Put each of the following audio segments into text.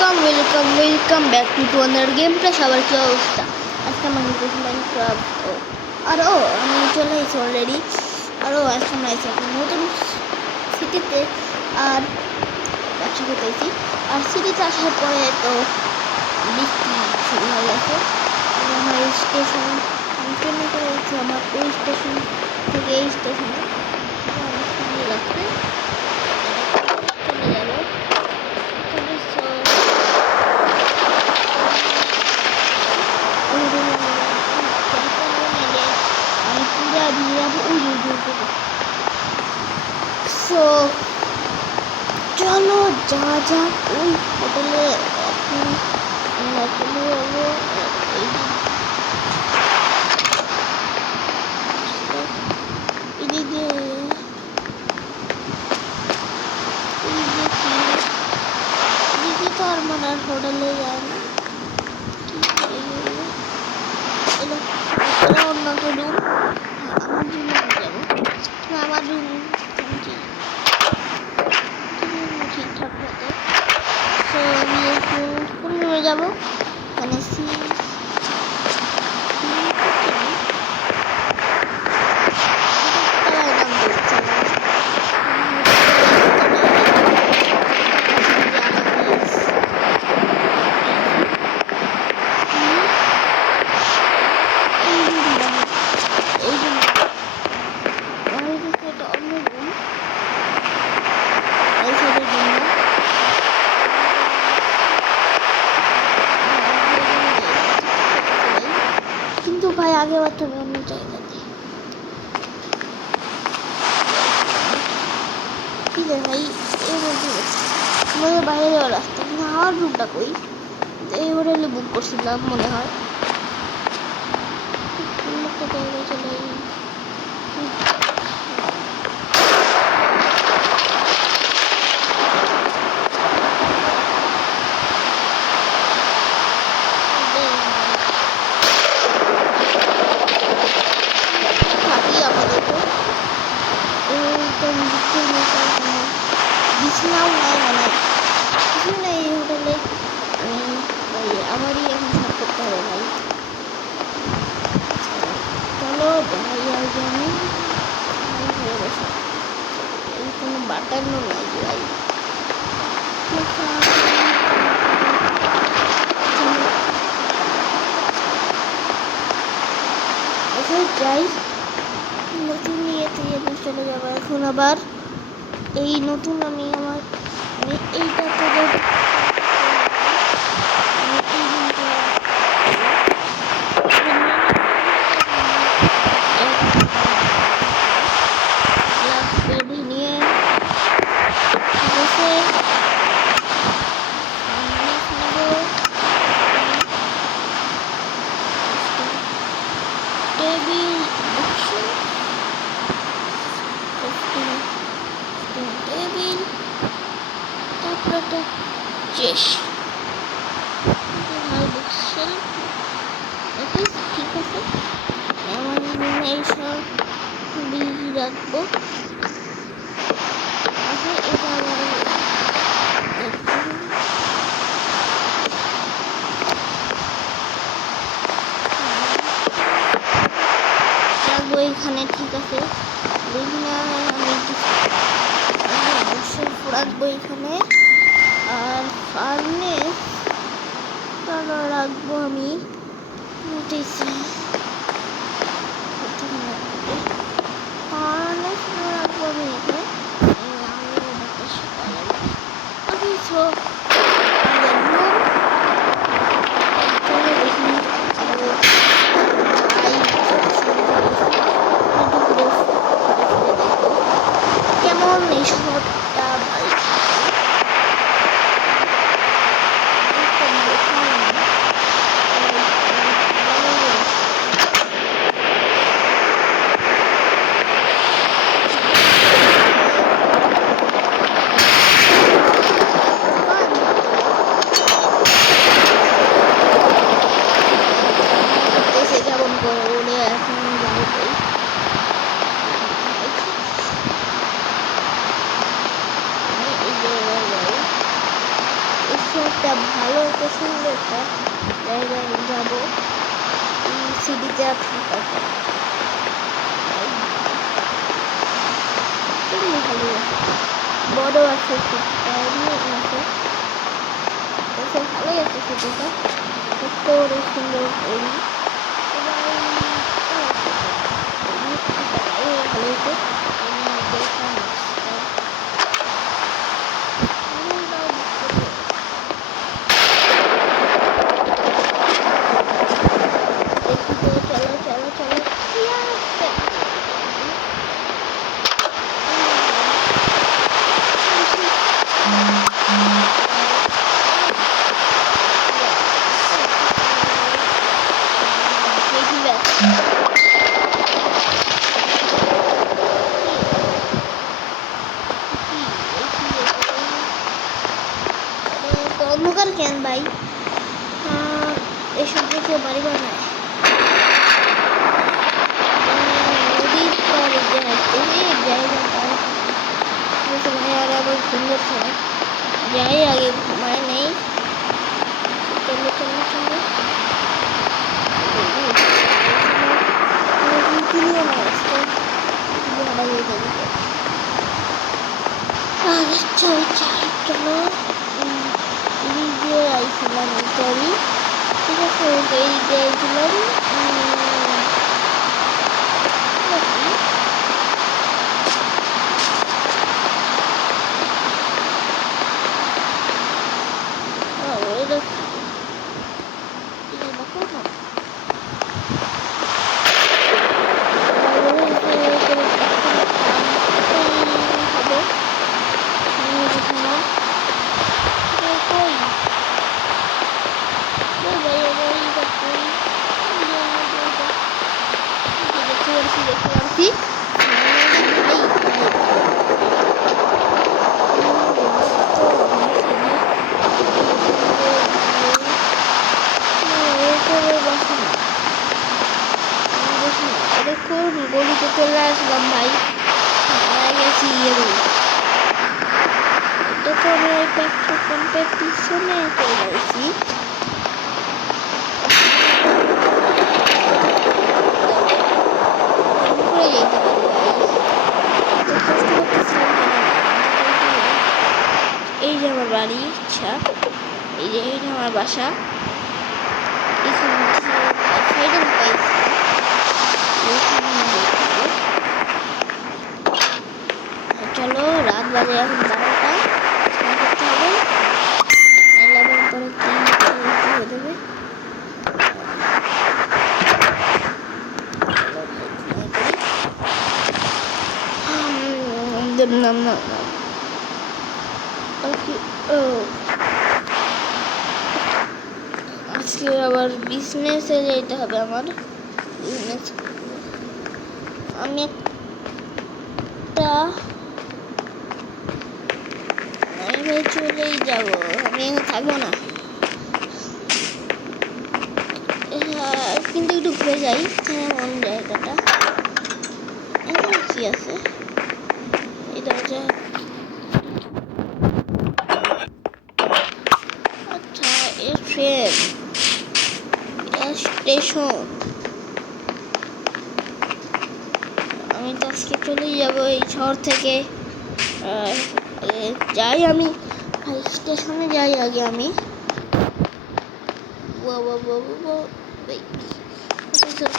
Welcome back to another game play. সবার কি অবস্থা? আজকে আমরা মাইনক্রাফট আমি চলে এসেছি অলরেডি। আজকে আমরা এসেছি একটা নতুন সিটিতে আর ব্যবসা করতেছি। আর সিটিতে আসার পরে তো বৃষ্টি শুরু হয়ে গেছে। আমার এই স্টেশন আমি ট্রেনে করে এসেছি আমার ওই স্টেশন থেকে এই স্টেশনে আমার সামনে রাখতে চলে যাবো। সো চলো যাওয়া যাক ওই হোটেলে। এখন আমরা চলে যাবো এদিকে তো আর মানে হোটেলে যায় না। অন্য রুম আমার রুমে যাবো না, আমার রুম ঠিকঠাক মতো। সো আমি এখন কোন রুমে যাবো? মানে কিন্তু ভাই আগে বারটা অন্য জায়গাতে ঠিক আছে ভাই। এই বলতে আমাদের বাইরে যাওয়ার রাস্তা, কিন্তু আমার রুমটা কই? এই হোটেলে বুক করছিলাম মনে হয়। একটা জায়গায় চলে বিছনাও নাই, মানে কিছু নেই এই হোটেলে। আমারই এখন সব করতে হবে ভাই। চলো ভাই আগে আমি ঘরে বসে এই কোনো বাটানো নাই ভাই। যাই নতুন ইয়েতে চলে যাবো এখন আবার। এই নতুন আমি এইটাতে নিয়ে বসে টেবিল টেবিল তারপর একটা চেস ঠিক আছে। আমার রুমে এইসব বিজি রাখবো। এটা আমার রাখবো এখানে, ঠিক আছে। রাখবো এখানে। আর ফার্নেস রাখবো আমি রাখবো আমি এখানে। কেমন এই শহরটা ভাই। ভালো একটা সুন্দর একটা জায়গায় যাবো। সিটিতে থাকা ভালো আছে, বড় আছে, সিটিটা আছে, ভালোই আছে সিটিটা, বড় সুন্দর তৈরি। ভালো হতো চলো চলো চলো। অন্ধকার কেন ভাই? এসব দেখে বাড়ি বানায় নদীর পরে যে হাঁটতে জায়গাটা ভাই, আর আবার সুন্দর ছিল। যাই আগে ঘুমায় নেই, চলো চলো চলো। চলো লিগে আইছিলাম আমি, ঠিক আছে, এই গিয়েছিলাম গলিতে চলে আসলাম ভাই, গেছি তখন ওই পেট্রোল পিছনে চলে আসি। এই যে আমার বাড়ি, ইচ্ছা এই যে আমার বাসা, চলো রাত বাজে এখন 12টা, করতে হবে 11 পরে 3 হয়ে যাবে। আজকে আবার বিজনেসে যেতে হবে আমার, বিজনেস আমি ভাই চলেই যাব, আমি থাকবো না, কিন্তু একটু ঘুরে যাই এমন জায়গাটা। এখন কি আছে এই দরজা? আচ্ছা এই ট্রেন স্টেশন, আমি তো আজকে চলেই যাবো এই শহর থেকে। যাই আমি স্টেশনে যাই আগে আমি।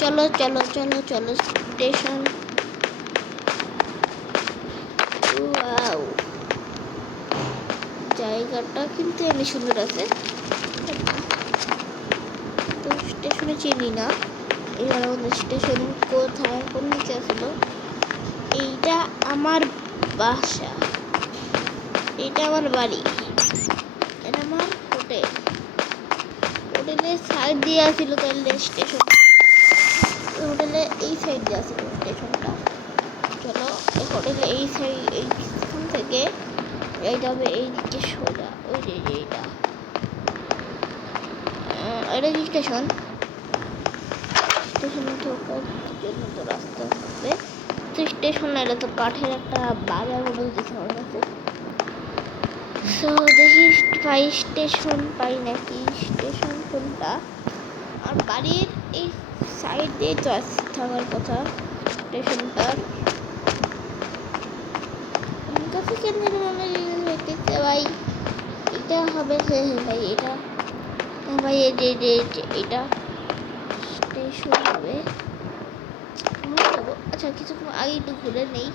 চলো চলো চলো চলো স্টেশন। জায়গাটা কিন্তু এমনি সুন্দর আছে, তো স্টেশনে চিনি না, এবার আমাদের স্টেশন কোথায় কোন দিকে আসলো। এইটা আমার বাসা, এটা আমার বাড়ি, এটা আমার হোটেল। হোটেলের সাইড দিয়ে আসছিল তাহলে স্টেশন, হোটেলে এই সাইড দিয়ে আসছিল স্টেশনটা। চলো হোটেলে এই সাইড, এইখান থেকে এইটা হবে এই দিকে সোজা, ওই যে এইটা, এটা কি স্টেশন? স্টেশনে ঢোকার জন্য তো রাস্তা থাকবে, তো স্টেশন, এটা তো কাঠের একটা বাজার বলতেছে আমার কাছে। সো দেখি পাই স্টেশন পাই নাকি, স্টেশন কোনটা। আর বাড়ির এই সাইড দিয়ে তো থাকার কথা স্টেশনটার কাছে। কেন মনে হইতেছে ভাই এটা হবে। হ্যাঁ ভাই এটা, ভাই এটা স্টেশন হবে। আচ্ছা কিছুক্ষণ আগে একটু ঘুরে নেই,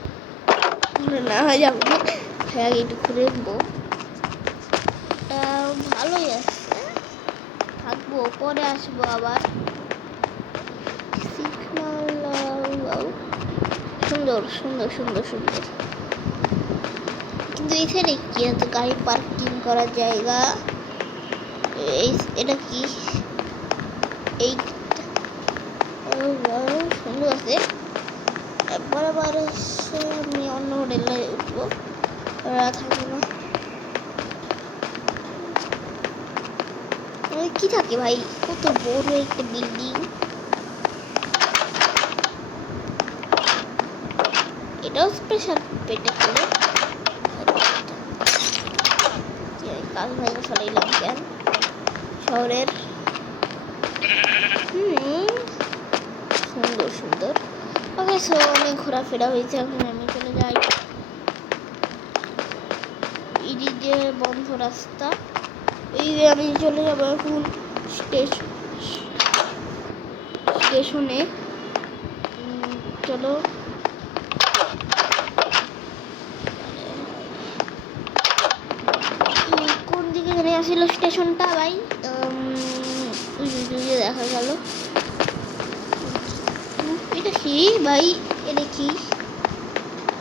না হয় যাবো না। হ্যাঁ আগে একটু ঘুরে নেবো। ভালোই আছে, থাকবো, পরে আসবো আবার। সুন্দর সুন্দর সুন্দর সুন্দর। কিন্তু এখানে কি এত গাড়ি পার্কিং করার জায়গা? এটা কি এই সুন্দর আছে। বরাবর আমি অন্য হোটেলে উঠবো, থাকবো না। কি থাকে ভাই, কত বড় একটা বিল্ডিং। এটাও স্পেশাল পেটে করে কাজ ভাই ফেলাইলাম কেন শহরের। সুন্দর সুন্দর। ওকে সো অনেক ঘোরাফেরা হয়েছে, এখন আমি চলে যাই। এদিকে বন্ধ রাস্তা, এই যে আমি চলে যাবো এখন স্টেশনে। চলো কোন দিকে জানি আসছিল স্টেশনটা ভাই, দেখা গেল। এটা কি ভাই, এটা কি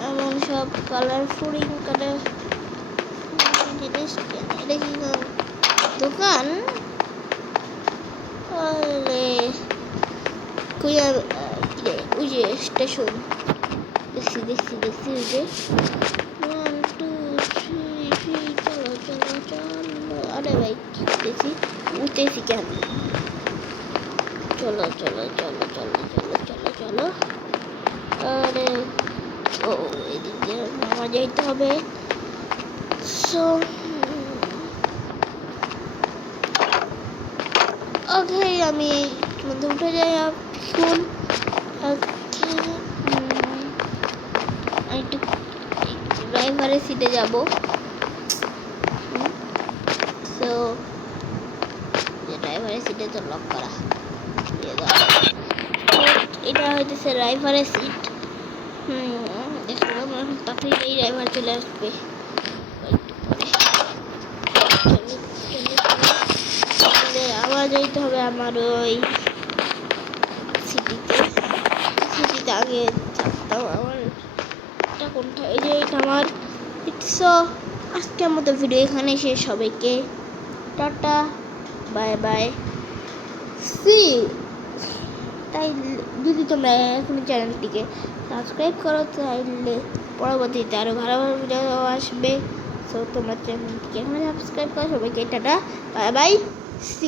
এমন সব কালারফুল কালার জিনিস? এটা কি দোকান? ওই যে স্টেশন, দেখছি দেখছি দেখছি ওই যে 1 2 3 চলো চলো চলো। আরে ভাই কি করতেছি, উঠতেছি কেন? চলো চলো চলো চলো চলো চলো চলো। আরে ও এদিক দিয়ে নামা যাইতে হবে। সো ওকে আমি মধ্যে উঠে যাই এখন। একটু ড্রাইভারের সিটে যাব। সো ড্রাইভারের সিটে তো লক করা, এটা হইতেছে ড্রাইভারের সিট। দেখলাম এখন তাড়াতাড়ি এই ড্রাইভার চলে আসবে। আবার যাইতে হবে আমার ওই সিটিতে আগে থাকতাম। আমার এটা কোনটা, এই যে এটা আমার। সো আজকের মতো ভিডিও এখানে শেষ। সবাইকে টাটা, বাই বাই, সি। তাই যদি তোমরা এখন চ্যানেলটিকে সাবস্ক্রাইব করো তাহলে পরবর্তীতে আরও ভালো ভালো ভিডিও আসবে। সো তোমরা চ্যানেলটিকে এখন সাবস্ক্রাইব করো। সবাইকে টাটা, বাই বাই, সি।